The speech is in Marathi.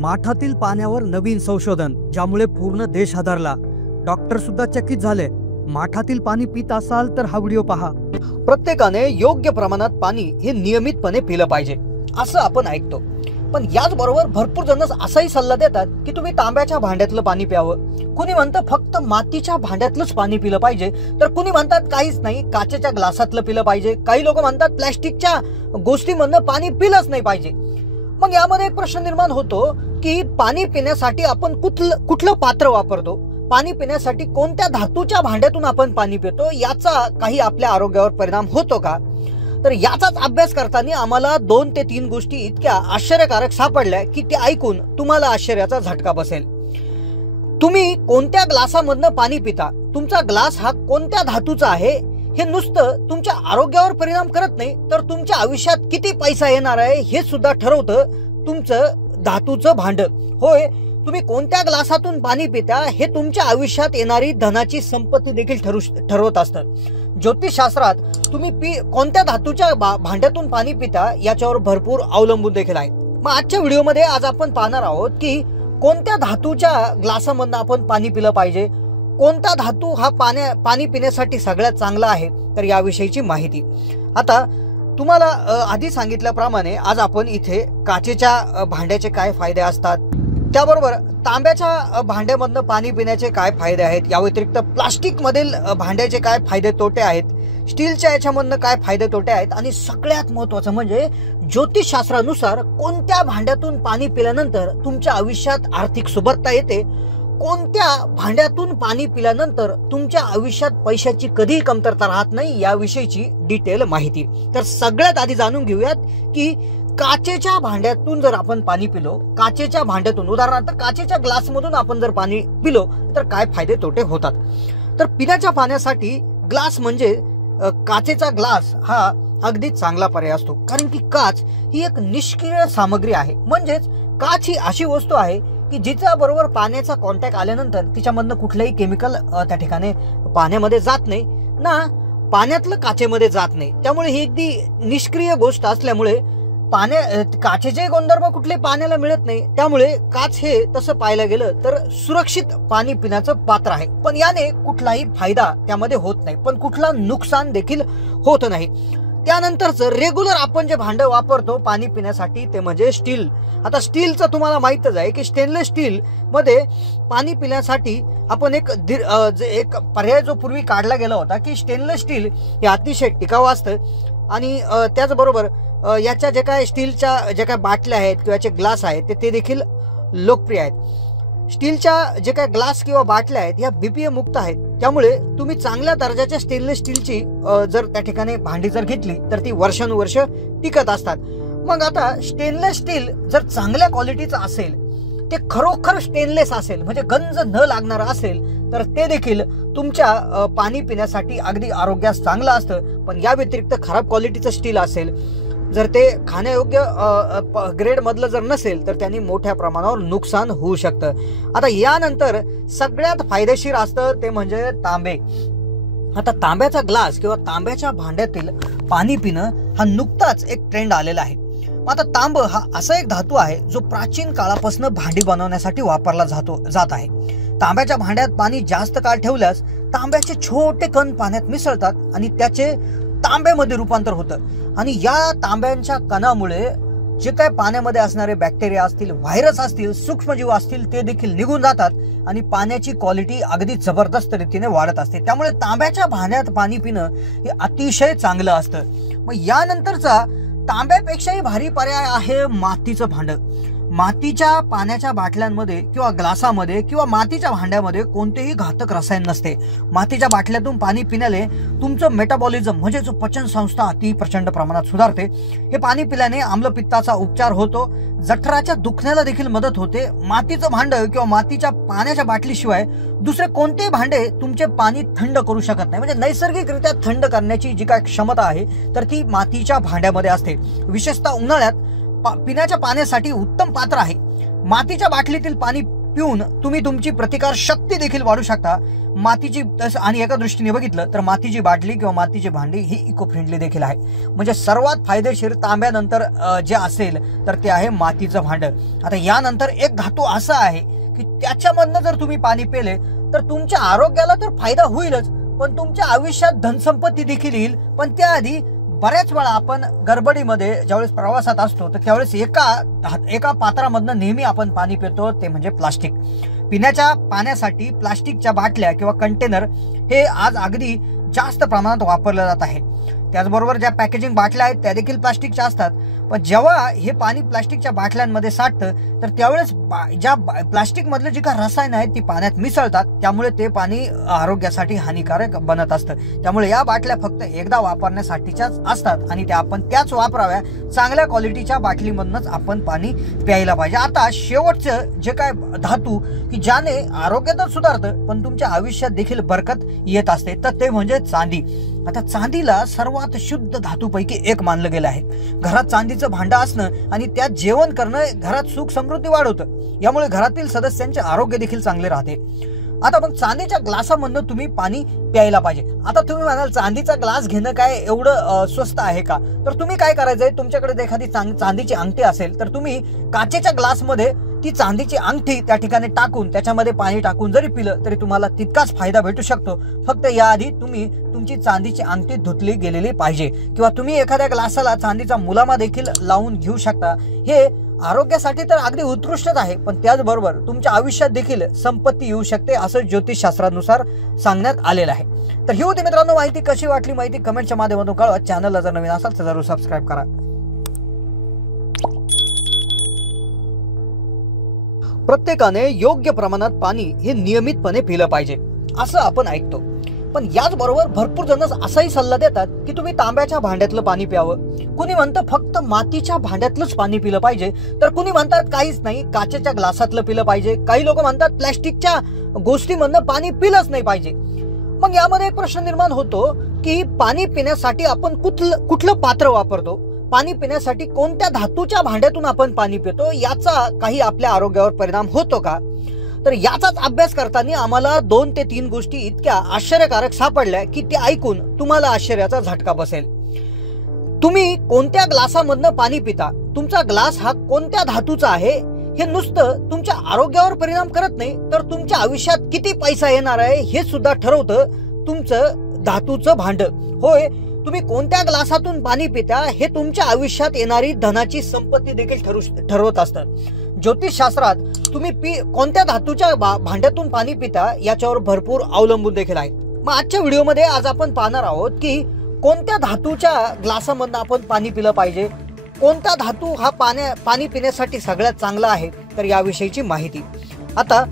माठातील पाण्यावर नवीन संशोधन, ज्यामुळे पूर्ण देश हादरला. डॉक्टर सुद्धा चकित झाले. माठातील पाणी पित असाल तर हा व्हिडिओ पहा. प्रत्येकाने योग्य प्रमाणात पाणी हे नियमितपणे पिलं पाहिजे असं आपण ऐकतो. पण याचबरोबर भरपूर जण असाही सल्ला देतात की तुम्ही तांब्याच्या भांड्यातलं पाणी प्यावं. कुणी म्हणतं फक्त मातीच्या भांड्यातलंच पाणी पिलं पाहिजे, तर कुणी म्हणतात काहीच नाही, काचेच्या ग्लासातलं पिलं पाहिजे. काही लोक म्हणतात प्लॅस्टिकच्या गोष्टीमधनं पाणी पिलंच नाही पाहिजे. मग यामध्ये एक प्रश्न निर्माण होतो की पाणी पिण्यासाठी आपण कुठलं पात्र वापरतो, पाणी पिण्यासाठी कोणत्या धातूच्या भांड्यातून आपण पाणी पितो, याचा काही आपल्या आरोग्यावर परिणाम होतो का? तर याचाच अभ्यास करताना आम्हाला 2 ते 3 गोष्टी इतक्या आश्चर्यकारक सापडल्या की ते ऐकून तुम्हाला आश्चर्याचा झटका बसेल. तुम्ही कोणत्या ग्लासामधनं पाणी पिता, तुमचा ग्लास हा कोणत्या धातूचा आहे, हे नुसतं तुमच्या आरोग्यावर परिणाम करत नाही, तर तुमच्या आयुष्यात किती पैसा येणार आहे हे सुद्धा ठरवतं तुमचं धातूचं भांड. होय, तुम्ही कोणत्या ग्लासातून पाणी पिता हे तुमच्या आयुष्यात येणारी धनाची संपत्ती देखील ठरवत असतं. ज्योतिषशास्त्रात तुम्ही कोणत्या धातूच्या भांड्यातून पाणी पिता याच्यावर भरपूर अवलंबून देखील आहे. मग आजच्या व्हिडिओमध्ये आज आपण पाहणार आहोत की कोणत्या धातूच्या ग्लासामधनं आपण पाणी पिलं पाहिजे, कोणता धातू हा पाणी पिण्यासाठी सगळ्यात चांगला आहे, तर याविषयीची माहिती. आता तुम्हाला आधी सांगितल्याप्रमाणे आज आपण इथे काचेच्या भांड्याचे काय फायदे असतात, त्याबरोबर तांब्याच्या भांड्यामधनं पाणी पिण्याचे काय फायदे आहेत, या व्यतिरिक्त प्लास्टिकमधील भांड्याचे काय फायदे तोटे आहेत, स्टीलच्या याच्यामधनं काय फायदे तोटे आहेत, आणि सगळ्यात महत्त्वाचं म्हणजे ज्योतिषशास्त्रानुसार कोणत्या भांड्यातून पाणी पिल्यानंतर तुमच्या आयुष्यात आर्थिक सुबत्ता येते, कोणत्या भांड्यातून पाणी पिल्यानंतर तुमच्या आयुष्यात पैशाची कधीही कमतरता राहत नाही, याविषयीची डिटेल माहिती. तर सगळ्यात आधी जाणून घेऊयात की काचेच्या भांड्यातून जर आपण पाणी पिलो, काचेच्या भांड्यातून उदाहरणार्थ काचेच्या ग्लासमधून आपण जर पाणी पिलो तर काय फायदे तोटे होतात. तर पिण्याच्या पाण्यासाठी ग्लास म्हणजे काचेचा ग्लास हा अगदी चांगला पर्याय असतो, कारण की काच ही एक निष्क्रिय सामग्री आहे. म्हणजेच काच ही अशी वस्तू आहे की जिच्या बरोबर पाण्याचा कॉन्टॅक्ट आल्यानंतर तिच्यामधनं कुठलंही केमिकल त्या ठिकाणी पाण्यामध्ये जात नाही ना, पाण्यातलं काचेमध्ये जात नाही. त्यामुळे ही अगदी निष्क्रिय गोष्ट असल्यामुळे काचेचे गुणधर्म कुठले पाण्याला मिळत नाही. त्यामुळे काच हे तसं पाहायला गेलं तर सुरक्षित पाणी पिण्याचं पात्र आहे. पण याने कुठलाही फायदा त्यामध्ये होत नाही, पण कुठला नुकसान देखील होत नाही. त्यानंतरच रेग्युलर आपण जे भांडं वापरतो पाणी पिण्यासाठी ते म्हणजे स्टील. आता स्टीलचं तुम्हाला माहीतच आहे की स्टेनलेस स्टील मध्ये पाणी पिण्यासाठी आपण एक पर्याय जो पूर्वी काढला गेला होता की स्टेनलेस स्टील हे अतिशय टिकाऊ असतं, आणि त्याचबरोबर याच्या जे काय स्टीलच्या जे काय बाटल्या आहेत किंवा याचे ग्लास आहेत ते देखील लोकप्रिय आहेत. स्टीलच्या जे काय ग्लास किंवा बाटल्या आहेत या BPA मुक्त आहेत. त्यामुळे तुम्ही चांगल्या दर्जाच्या स्टेनलेस स्टीलची जर त्या ठिकाणी भांडी जर घेतली तर ती वर्षानुवर्ष टिकत असतात. मग आता स्टेनलेस स्टील जर चांगल्या क्वालिटीचं असेल, ते खरोखर स्टेनलेस असेल म्हणजे गंज न लागणार असेल, तर ते देखील तुमच्या पाणी पिण्यासाठी अगदी आरोग्यास चांगलं असतं. पण या व्यतिरिक्त खराब क्वालिटीचं स्टील असेल, जर ते खाण्यायोग्य ग्रेड मधलं जर नसेल, तर त्यांनी मोठ्या प्रमाणावर नुकसान होऊ शकतं. आता यानंतर सगळ्यात फायदेशीर असतं ते म्हणजे तांबे. आता तांब्याचा ग्लास किंवा तांब्याच्या भांड्यातील पाणी पिणं हा नुकताच एक ट्रेंड आलेला आहे. आता तांब हा असा एक धातू आहे जो प्राचीन काळापासून भांडी बनवण्यासाठी वापरला जात आहे. तांब्याच्या भांड्यात पाणी जास्त काळ ठेवल्यास तांब्याचे छोटे कण पाण्यात मिसळतात आणि त्याचे तांब्यामध्ये रूपांतर होतं, आणि या तांब्यांच्या कणामुळे जे काय पाण्यामध्ये असणारे बॅक्टेरिया असतील, व्हायरस असतील, सूक्ष्मजीव असतील, ते देखील निघून जातात आणि पाण्याची क्वालिटी अगदी जबरदस्त रीतीने वाढत असते. त्यामुळे तांब्याच्या भांड्यात पाणी पिणं हे अतिशय चांगलं असतं. मग यानंतरचा तांब्यापेक्षाही भारी पर्याय आहे मातीचं भांडं. मातीच्या पाण्याच्या बाटल्यांमध्ये किंवा ग्लासामध्ये किंवा मातीच्या भांड्यामध्ये कोणतेही घातक रसायन नसते. मातीच्या बाटल्यातून पाणी पिण्याने तुमचं मेटाबॉलिझम म्हणजे जो पचन संस्था अति प्रचंड प्रमाणात सुधारते. हे पाणी पिल्याने आम्लपित्ताचा उपचार होतो, जठराच्या दुखण्याला देखील मदत होते. मातीचं भांडं किंवा मातीच्या पाण्याच्या बाटलीशिवाय दुसरे कोणतेही भांडे तुमचे पाणी थंड करू शकत नाही. म्हणजे नैसर्गिकरित्या थंड करण्याची जी काय क्षमता आहे तर ती मातीच्या भांड्यामध्ये असते. विशेषतः उन्हाळ्यात पिण्याच्या पाण्यासाठी उत्तम पात्र आहे. मातीच्या बाटलीतील पाणी पिऊन तुम्ही तुमची प्रतिकार शक्ती देखील वाढवू शकता. मातीची आणि एका दृष्टीने बघितलं तर मातीची बाटली किंवा मातीची भांडी ही इको फ्रेंडली देखील आहे. म्हणजे सर्वात फायदेशीर तांब्यानंतर जे असेल तर ते आहे मातीचं भांड. आता यानंतर एक धातू असा आहे की त्याच्यामधनं जर तुम्ही पाणी पिले तर तुमच्या आरोग्याला तर फायदा होईलच, पण तुमच्या आयुष्यात धनसंपत्ती देखील येईल. पण त्याआधी बऱ्याच वेळा आपण गडबडीमध्ये ज्यावेळेस प्रवासात असतो तर त्यावेळेस एका पात्रामधनं नेहमी आपण पाणी पितो, ते म्हणजे प्लास्टिक. पिण्याच्या पाण्यासाठी प्लास्टिकच्या बाटल्या किंवा कंटेनर हे आज अगदी जास्त प्रमाणात वापरलं जात आहे. त्याचबरोबर ज्या पॅकेजिंग बाटल्या आहेत त्या देखील प्लास्टिकच्या असतात. पण जेव्हा हे पाणी प्लास्टिकच्या बाटल्यांमध्ये साठतं तर त्यावेळेस ज्या प्लास्टिकमधले जी काही रसायनं आहेत ती पाण्यात मिसळतात, त्यामुळे ते पाणी आरोग्यासाठी हानिकारक बनत असतं. त्यामुळे या बाटल्या फक्त एकदा वापरण्यासाठीच्याच असतात आणि त्या आपण त्याच वापराव्या. चांगल्या क्वालिटीच्या बाटलीमधूनच आपण पाणी प्यायला पाहिजे. आता शेवटचं जे काय धातू की ज्याने आरोग्य तर सुधारतं पण तुमच्या आयुष्यात देखील बरकत येत असते तर ते म्हणजे चांदी. आता चांदीला सर्वात शुद्ध धातूपैकी एक मानलं गेलं आहे. घरात चांदीचं भांडं असणं आणि त्यात जेवण करणं घरात सुख समृद्धी वाढवतं. यामुळे घरातील सदस्यांचे आरोग्य देखील चांगले राहते. आता मग चांदीच्या ग्लासामधनं तुम्ही पाणी प्यायला पाहिजे. आता तुम्ही म्हणाल चांदीचा ग्लास घेणं काय एवढं स्वस्त आहे का? तर तुम्ही काय करायचंय, तुमच्याकडे एखादी चांदीची अंगठी असेल तर तुम्ही काचेच्या ग्लासमध्ये ती चांदीची अंगठी त्या ठिकाणी टाकून त्याच्यामध्ये पाणी टाकून जरी पिलं तरी तुम्हाला तितकाच फायदा भेटू शकतो. फक्त याआधी तुम्ही तुमची चांदीची अंगठी धुतली गेलेली पाहिजे किंवा तुम्ही एखाद्या ग्लासाला चांदीचा मुलामा देखील लावून घेऊ शकता. हे आरोग्यासाठी तर अगदी उत्कृष्टच आहे, पण त्याचबरोबर तुमच्या आयुष्यात देखील संपत्ती येऊ शकते असं ज्योतिषशास्त्रानुसार सांगण्यात आलेलं आहे. तर ही होती मित्रांनो माहिती. कशी वाटली माहिती कमेंटच्या माध्यमातून कळवा. चॅनलला जर नवीन असाल तर जरूर सबस्क्राईब करा. प्रत्येकाने योग्य प्रमाणात पाणी हे नियमितपणे पिलं पाहिजे असं आपण ऐकतो. पण याचबरोबर भरपूर जण असाही सल्ला देतात की तुम्ही तांब्याच्या भांड्यातलं पाणी प्यावं. कुणी म्हणतं फक्त मातीच्या भांड्यातलंच पाणी पिलं पाहिजे, तर कुणी म्हणतात काहीच नाही काचेच्या ग्लासातलं पिलं पाहिजे. काही लोक म्हणतात प्लॅस्टिकच्या गोष्टीमधनं पाणी पिलंच नाही पाहिजे. मग यामध्ये एक प्रश्न निर्माण होतो की पाणी पिण्यासाठी आपण कुठलं पात्र वापरतो, पाणी पिण्यासाठी कोणत्या धातूच्या भांड्यातून आपण पाणी पितो, याचा काही आपल्या आरोग्यावर परिणाम होतो का? तर याचाच अभ्यास करताना आम्हाला 2 ते 3 गोष्टी इतक्या आश्चर्यकारक सापडल्या की ते ऐकून तुम्हाला आश्चर्याचा झटका बसेल. तुम्ही कोणत्या ग्लासामधनं पाणी पिता, तुमचा ग्लास हा कोणत्या धातूचा आहे, हे नुसतं तुमच्या आरोग्यावर परिणाम करत नाही तर तुमच्या आयुष्यात किती पैसा येणार आहे हे सुद्धा ठरवतं तुमचं धातूचं भांड. होय, तुम्ही कोणत्या ग्लासातून पाणी पिता हे तुमच्या आयुष्यात येणारी धनाची संपत्ती देखील ठरवत असतात. ज्योतिषशास्त्रात तुम्ही कोणत्या धातूच्या भांड्यातून पाणी पिता याच्यावर भरपूर अवलंबून देखील आहे. मग आजच्या व्हिडिओमध्ये आज आपण पाहणार आहोत की कोणत्या धातूच्या ग्लासामधनं आपण पाणी पिलं पाहिजे, कोणता धातू हा पाणी पिण्यासाठी सगळ्यात चांगला आहे, तर याविषयीची माहिती. आता